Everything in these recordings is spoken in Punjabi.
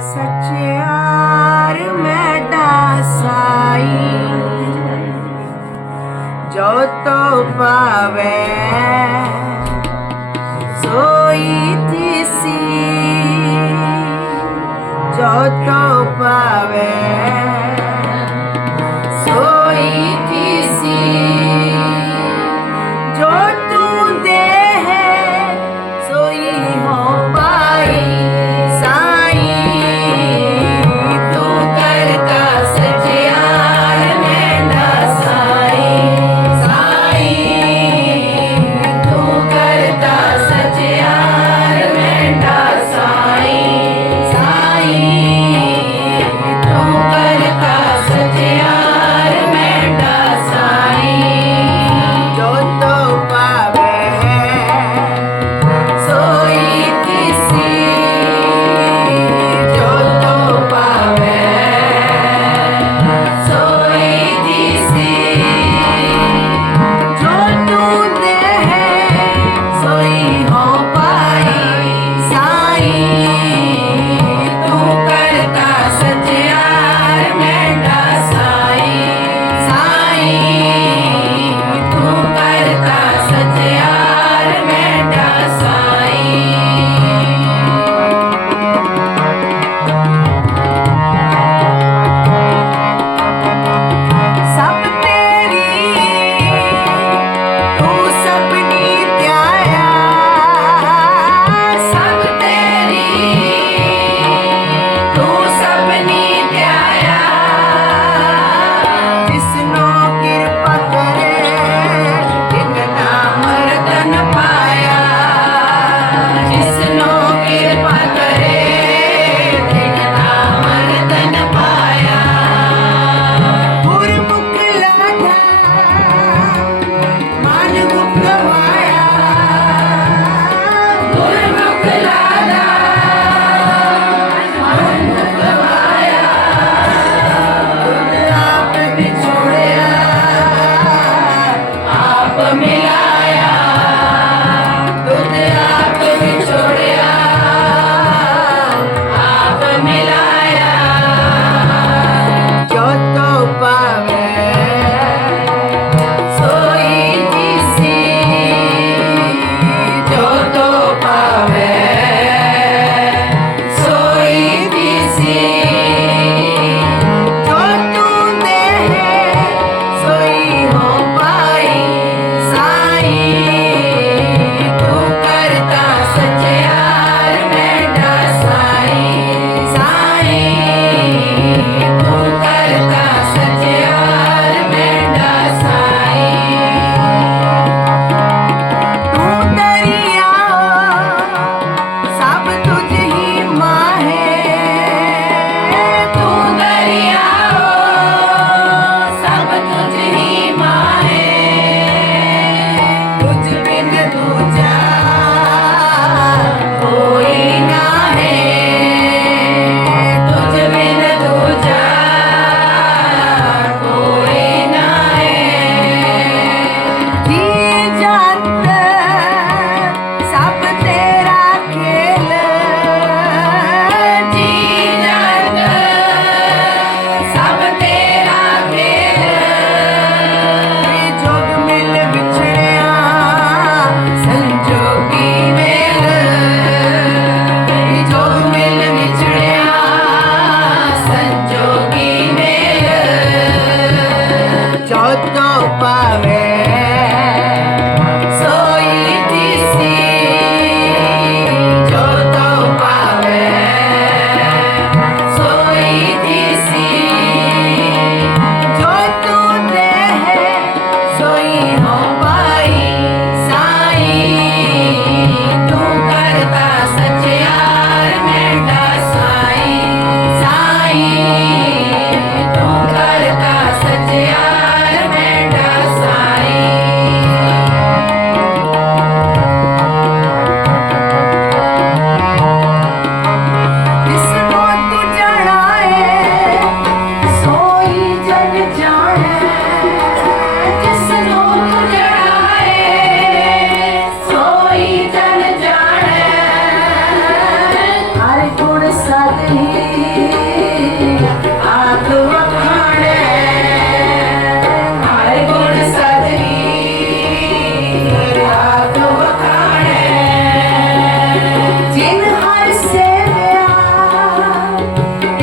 ਸਚਿਆਰ ਮੈਂ ਦਾਸਾਈ ਜੋ ਤੋ ਪਾਵੇ ਸੋਈ ਤਿਸੀ ਜੋ ਤੋ ਪਾਵੇ।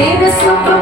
Baby, super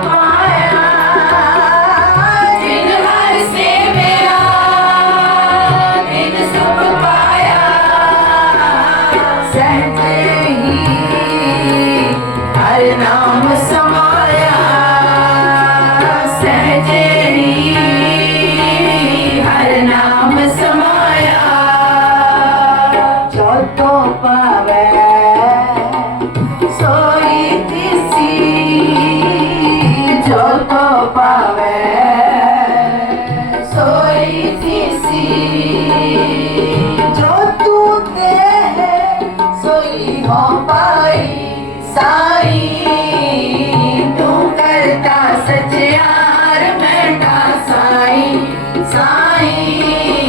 Bye.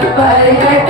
to buy